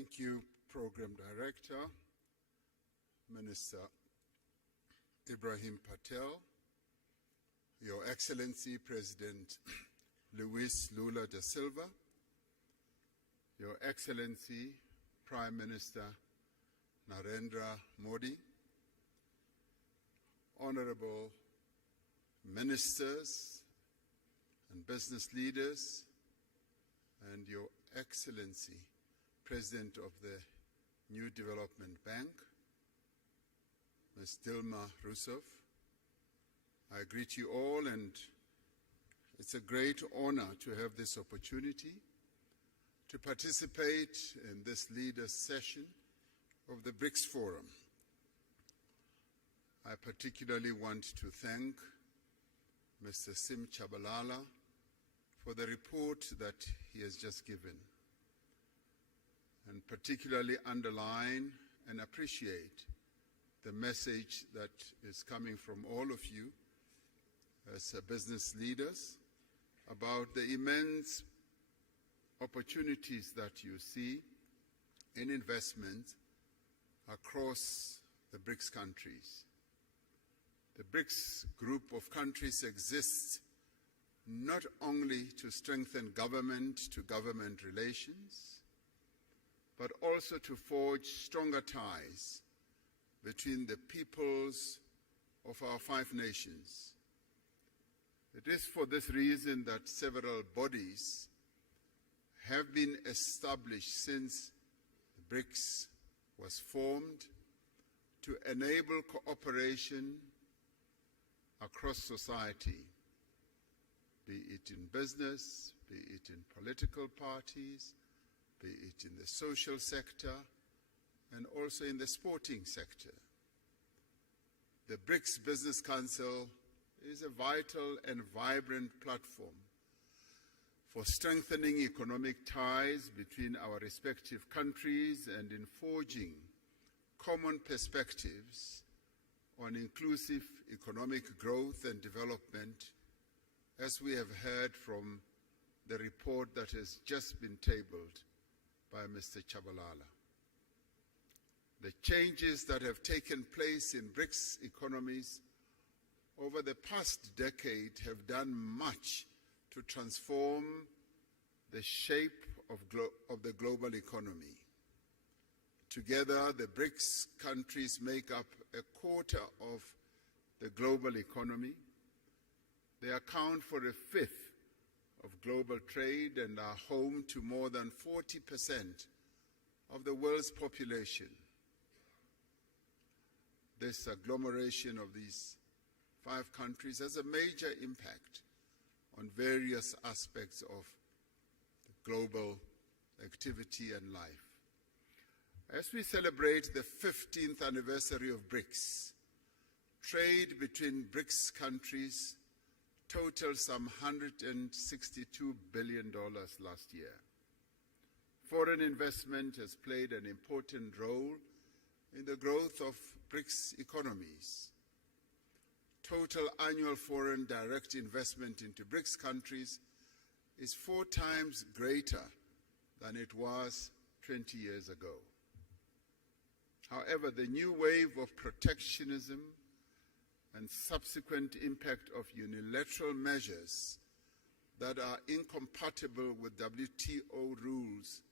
Thank you, Program Director, Minister Ibrahim Patel, Your Excellency President Luis Lula da Silva, Your Excellency Prime Minister Narendra Modi, Honorable Ministers and business leaders, and Your Excellency President of the New Development Bank, Ms. Dilma Rousseff. I greet you all, and it's a great honor to have this opportunity to participate in this leaders' session of the BRICS Forum. I particularly want to thank Mr. Sim Tshabalala for the report that he has just given, and particularly underline and appreciate the message that is coming from all of you as business leaders about the immense opportunities that you see in investment across the BRICS countries. The BRICS group of countries exists not only to strengthen government-to-government relations, but also to forge stronger ties between the peoples of our 5 nations. It is for this reason that several bodies have been established since the BRICS was formed to enable cooperation across society, be it in business, be it in political parties, be it in the social sector, and also in the sporting sector. The BRICS Business Council is a vital and vibrant platform for strengthening economic ties between our respective countries and in forging common perspectives on inclusive economic growth and development, as we have heard from the report that has just been tabled by Mr. Tshabalala. The changes that have taken place in BRICS economies over the past decade have done much to transform the shape of the global economy. Together, the BRICS countries make up a quarter of the global economy. They account for a fifth of global trade and are home to more than 40% of the world's population. This agglomeration of these 5 countries has a major impact on various aspects of global activity and life. As we celebrate the 15th anniversary of BRICS, trade between BRICS countries totaled some $162 billion last year. Foreign investment has played an important role in the growth of BRICS economies. Total annual foreign direct investment into BRICS countries is 4 times greater than it was 20 years ago. However, the new wave of protectionism and subsequent impact of unilateral measures that are incompatible with WTO rules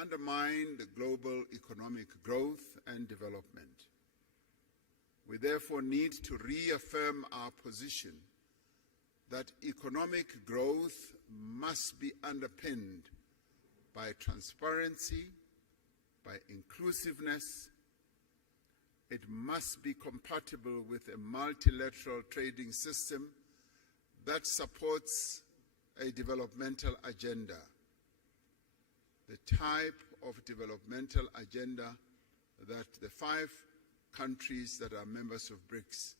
undermine the global economic growth and development. We therefore need to reaffirm our position that economic growth must be underpinned by transparency, by inclusiveness. It must be compatible with a multilateral trading system that supports a developmental agenda, the type of developmental agenda that the 5 countries that are members of BRICS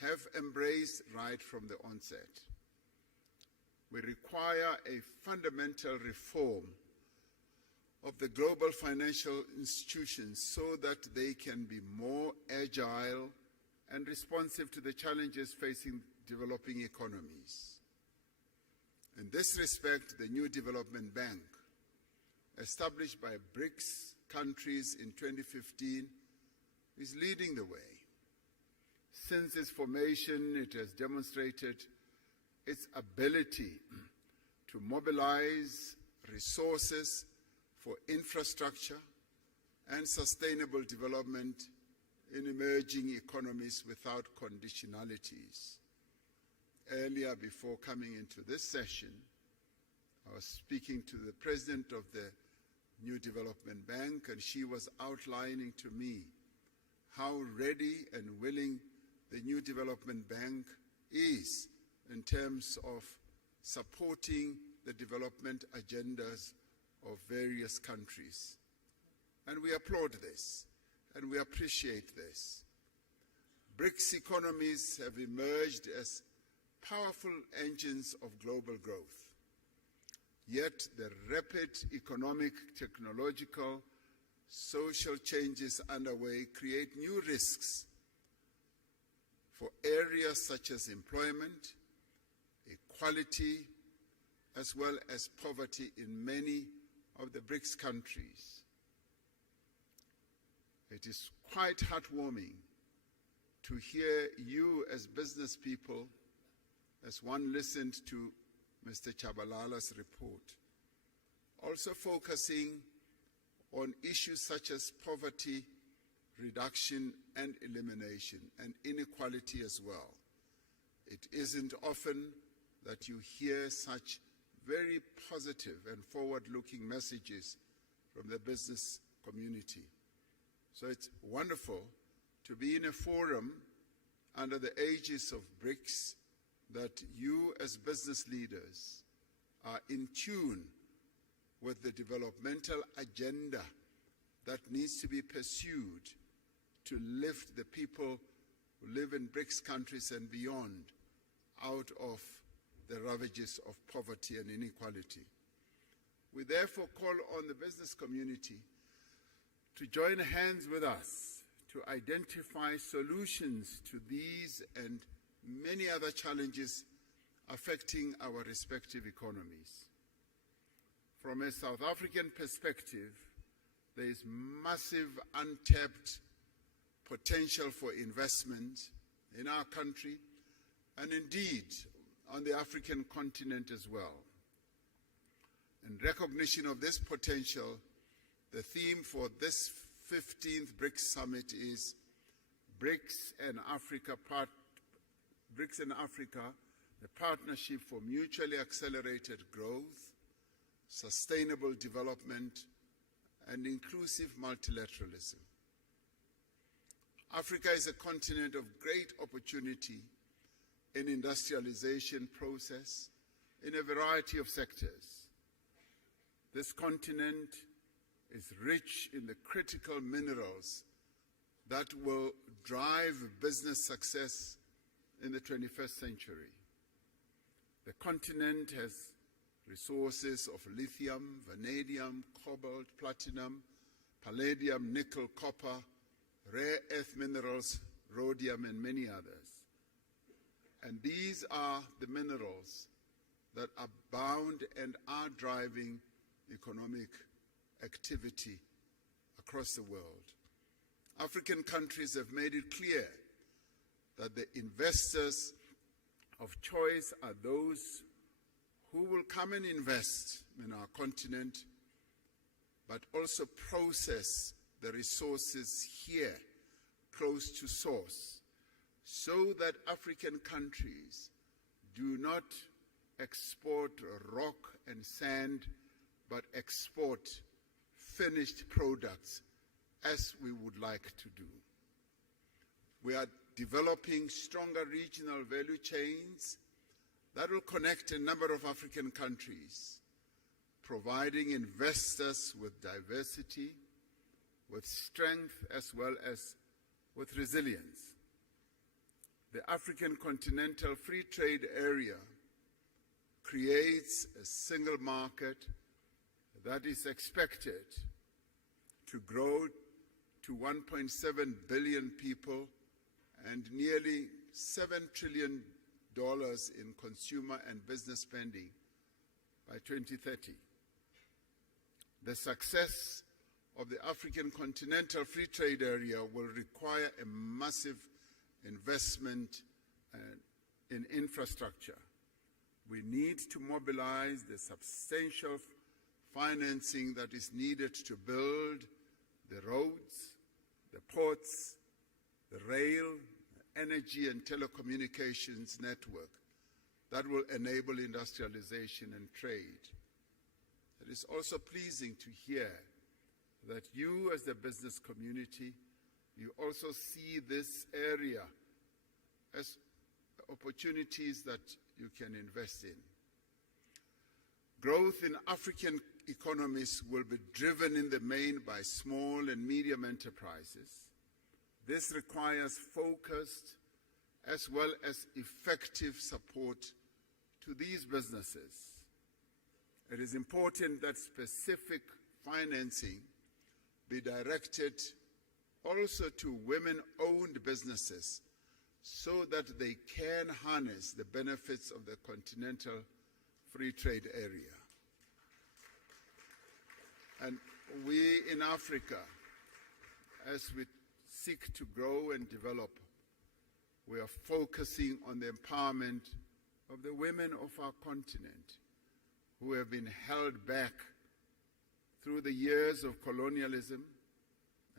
have embraced right from the onset. We require a fundamental reform of the global financial institutions so that they can be more agile and responsive to the challenges facing developing economies. In this respect, the New Development Bank established by BRICS countries in 2015, is leading the way. Since its formation, it has demonstrated its ability to mobilize resources for infrastructure and sustainable development in emerging economies without conditionalities. Earlier, before coming into this session, I was speaking to the president of the New Development Bank, and she was outlining to me how ready and willing the New Development Bank is in terms of supporting the development agendas of various countries. And we applaud this, and we appreciate this. BRICS economies have emerged as powerful engines of global growth. Yet the rapid economic, technological, social changes underway create new risks for areas such as employment, equality, as well as poverty in many of the BRICS countries. It is quite heartwarming to hear you as business people, as one listened to Mr. Chabalala's report, also focusing on issues such as poverty reduction and elimination, and inequality as well. It isn't often that you hear such very positive and forward-looking messages from the business community. So it's wonderful to be in a forum under the aegis of BRICS that you as business leaders are in tune with the developmental agenda that needs to be pursued to lift the people who live in BRICS countries and beyond out of the ravages of poverty and inequality. We therefore call on the business community to join hands with us to identify solutions to these and many other challenges affecting our respective economies. From a South African perspective, there is massive untapped potential for investment in our country and indeed on the African continent as well. In recognition of this potential, the theme for this 15th BRICS Summit is BRICS and Africa, the partnership for mutually accelerated growth, sustainable development, and inclusive multilateralism. Africa is a continent of great opportunity in industrialization process in a variety of sectors. This continent is rich in the critical minerals that will drive business success in the 21st century. The continent has resources of lithium, vanadium, cobalt, platinum, palladium, nickel, copper, rare earth minerals, rhodium, and many others. And these are the minerals that abound and are driving economic activity across the world. African countries have made it clear that the investors of choice are those who will come and invest in our continent, but also process the resources here, close to source, so that African countries do not export rock and sand, but export finished products as we would like to do. We are developing stronger regional value chains that will connect a number of African countries, providing investors with diversity, with strength, as well as with resilience. The African Continental Free Trade Area creates a single market that is expected to grow to 1.7 billion people and nearly $7 trillion in consumer and business spending by 2030. The success of the African Continental Free Trade Area will require a massive investment in infrastructure. We need to mobilize the substantial financing that is needed to build the roads, the ports, the rail, energy and telecommunications network that will enable industrialization and trade. It is also pleasing to hear that you as the business community, you also see this area as opportunities that you can invest in. Growth in African economies will be driven in the main by small and medium enterprises. This requires focused as well as effective support to these businesses. It is important that specific financing be directed also to women-owned businesses so that they can harness the benefits of the continental free trade area. And we in Africa, as we seek to grow and develop, we are focusing on the empowerment of the women of our continent who have been held back through the years of colonialism,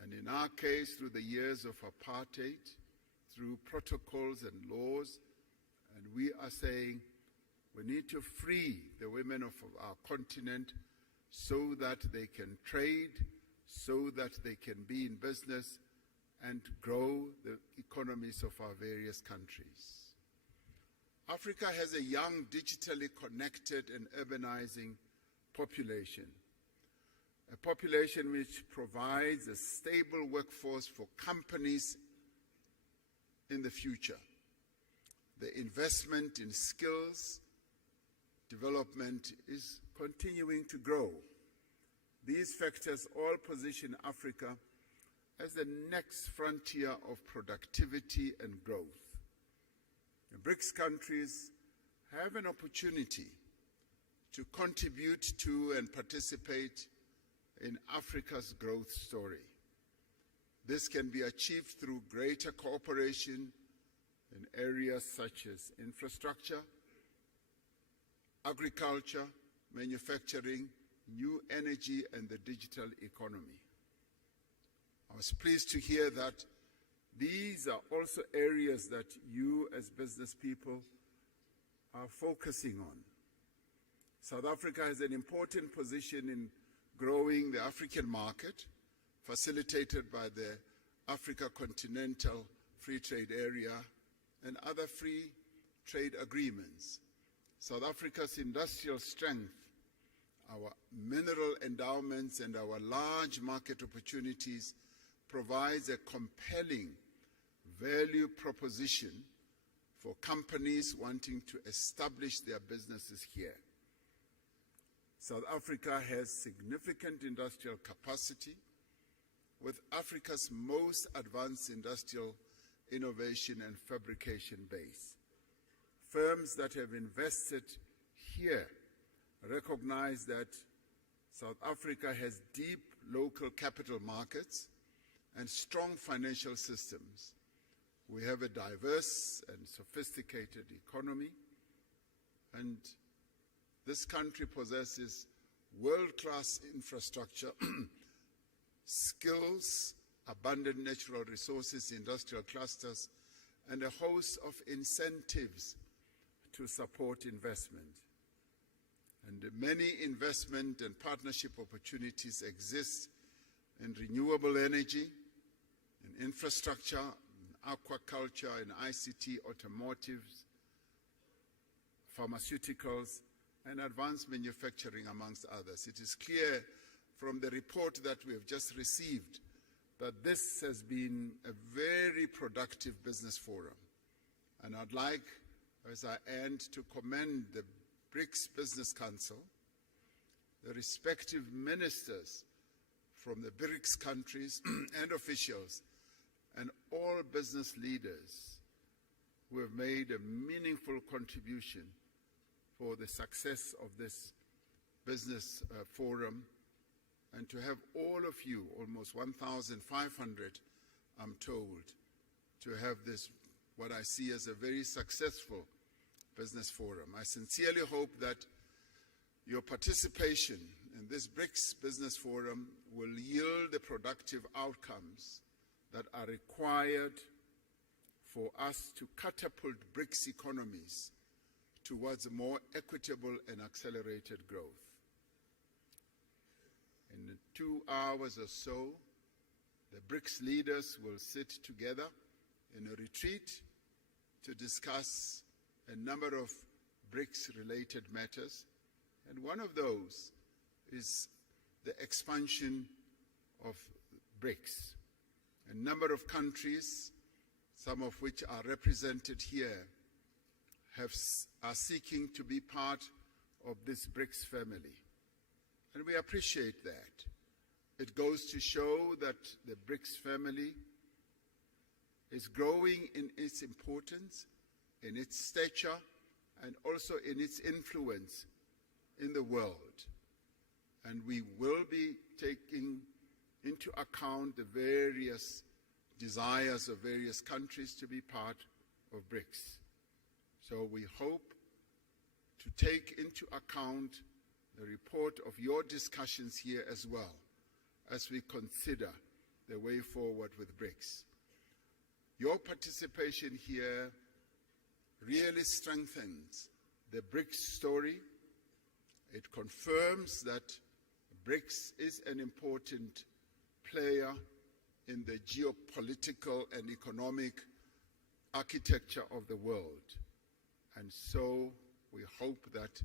and in our case, through the years of apartheid, through protocols and laws. And we are saying we need to free the women of our continent so that they can trade, so that they can be in business and grow the economies of our various countries. Africa has a young, digitally connected and urbanizing population, a population which provides a stable workforce for companies in the future. The investment in skills development is continuing to grow. These factors all position Africa as the next frontier of productivity and growth. The BRICS countries have an opportunity to contribute to and participate in Africa's growth story. This can be achieved through greater cooperation in areas such as infrastructure, agriculture, manufacturing, new energy, and the digital economy. I was pleased to hear that these are also areas that you as business people are focusing on. South Africa has an important position in growing the African market, facilitated by the Africa Continental Free Trade Area and other free trade agreements. South Africa's industrial strength, our mineral endowments, and our large market opportunities provides a compelling value proposition for companies wanting to establish their businesses here. South Africa has significant industrial capacity with Africa's most advanced industrial innovation and fabrication base. Firms that have invested here recognize that South Africa has deep local capital markets and strong financial systems. We have a diverse and sophisticated economy, and this country possesses world-class infrastructure, skills, abundant natural resources, industrial clusters, and a host of incentives to support investment. And many investment and partnership opportunities exist in renewable energy, in infrastructure, in aquaculture, in ICT, automotives, pharmaceuticals, and advanced manufacturing, amongst others. It is clear from the report that we have just received that this has been a very productive business forum. And I'd like, as I end, to commend the BRICS Business Council, the respective ministers from the BRICS countries and officials, and all business leaders who have made a meaningful contribution for the success of this business forum. and to have all of you, almost 1,500, I'm told, to have this, what I see as a very successful business forum. I sincerely hope that your participation in this BRICS Business Forum will yield the productive outcomes that are required for us to catapult BRICS economies towards a more equitable and accelerated growth. In 2 hours or so, the BRICS leaders will sit together in a retreat to discuss a number of BRICS-related matters, and one of those is the expansion of BRICS. A number of countries, some of which are represented here, are seeking to be part of this BRICS family. And we appreciate that. It goes to show that the BRICS family is growing in its importance, in its stature, and also in its influence in the world. And we will be taking into account the various desires of various countries to be part of BRICS. So we hope to take into account the report of your discussions here as well, as we consider the way forward with BRICS. Your participation here really strengthens the BRICS story. It confirms that BRICS is an important player in the geopolitical and economic architecture of the world. And so we hope that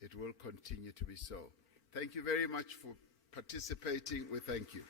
it will continue to be so. Thank you very much for participating. We thank you.